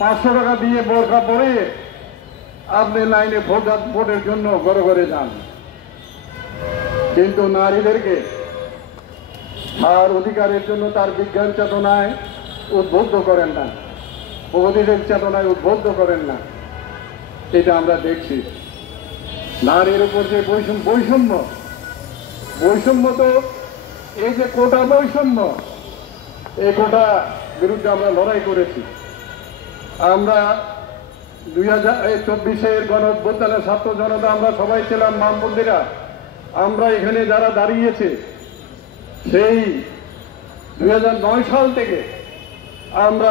500 টাকা দিয়ে বোরকা পরে আপনি লাইনে ভোটের জন্য ঘরে ঘরে যান, কিন্তু নারীদেরকে তার অধিকারের জন্য তার বিজ্ঞান চেতনায় উদ্বুদ্ধ করেন না, প্রগতিশীল চেতনায় উদ্বুদ্ধ করেন না। এটা আমরা দেখছি। নারীর উপর যে বৈষম্য তো এই যে কোটা বৈষম্য, এই কোটা বিরুদ্ধে আমরা লড়াই করেছি। আমরা 2024-এর গণঅভ্যুত্থানের ছাত্র জনতা আমরা সবাই ছিলাম বামপন্থীরা। আমরা এখানে যারা দাঁড়িয়েছে সেই 2009 সাল থেকে আমরা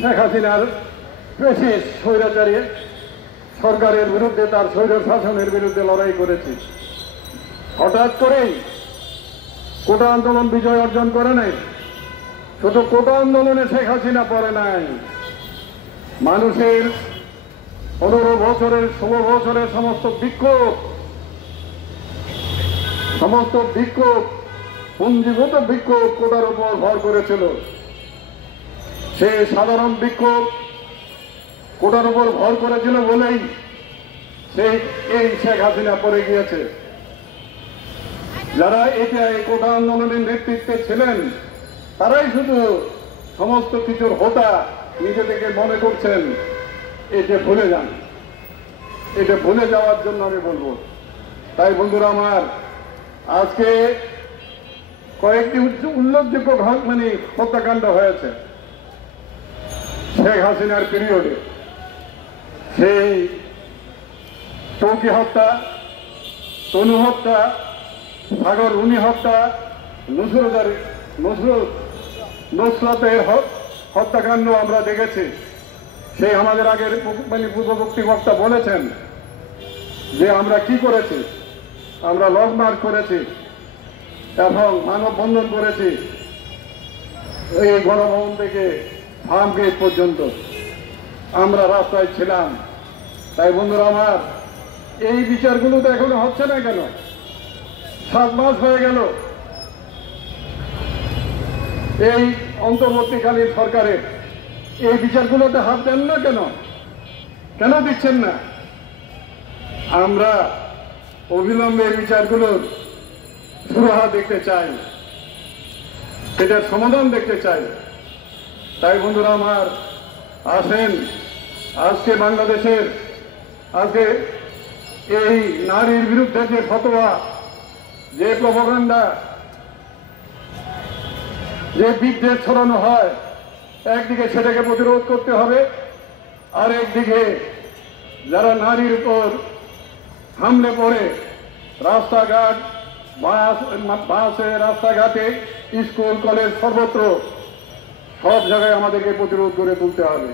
শেখ হাসিনার স্বৈরাচারী সরকারের বিরুদ্ধে, তার স্বৈর শাসনের বিরুদ্ধে লড়াই করেছি। হঠাৎ করেই কোটা আন্দোলন বিজয় অর্জন করে নাই। শুধু কোটা আন্দোলনে শেখ হাসিনা পড়ে নাই, মানুষের 15 বছরের 16 বছরের সমস্ত বিক্ষোভ পুঞ্জীভূত বিক্ষোভ কোটার উপর ভর করেছিল। সেই সাধারণ বিক্ষোভ কোটার উপর ভর করেছিল বলেই এই শেখ হাসিনা পড়ে গিয়েছে। যারা এই কোটা আন্দোলনের নেতৃত্বে ছিলেন তারাই শুধু সমস্ত কিছুর হোতা নিজে থেকে মনে করছেন। এটা ভুলে যান, এটা ভুলে যাওয়ার জন্য আমি বলবো। তাই বন্ধুরা আমার, আজকে কয়েকটি উল্লেখযোগ্য হত্যাকাণ্ড হয়েছে শেখ হাসিনার পিরিয়ডে। সেই টঙ্কি হত্যা, তনু হত্যা, সাগর রুনি হত্যা, নুসরতের হত্যাকাণ্ড আমরা দেখেছি। সেই আমাদের আগের পূর্ববর্তী বক্তা বলেছেন যে আমরা কি করেছি, আমরা লং মার্চ করেছি এবং মানববন্ধন করেছি এই গণভবন থেকে ফার্ম গেট পর্যন্ত আমরা রাস্তায় ছিলাম। তাই বন্ধুরা আমার, এই বিচারগুলো তো এখনো হচ্ছে না কেন? 7 মাস হয়ে গেল এই অন্তর্বর্তীকালীন সরকারের। এই বিচারগুলোতে হাত দেন না কেন? কেন দিচ্ছেন না? আমরা অবিলম্বে এই বিচারগুলোর সুরাহা দেখতে চাই, এটার সমাধান দেখতে চাই। তাই বন্ধুরা আমার, আসেন আজকে বাংলাদেশের আজকে এই নারীর বিরুদ্ধে যে ফতোয়া, যে প্রপাগান্ডা, যে বিদ্বেষ ছড়ানো হয়, একদিকে সেটাকে প্রতিরোধ করতে হবে, আর একদিকে যারা নারীর উপর হামলে পড়ে রাস্তাঘাট, বাসে, রাস্তাঘাটে, স্কুল, কলেজ, সর্বত্র সব জায়গায় আমাদেরকে প্রতিরোধ করে তুলতে হবে।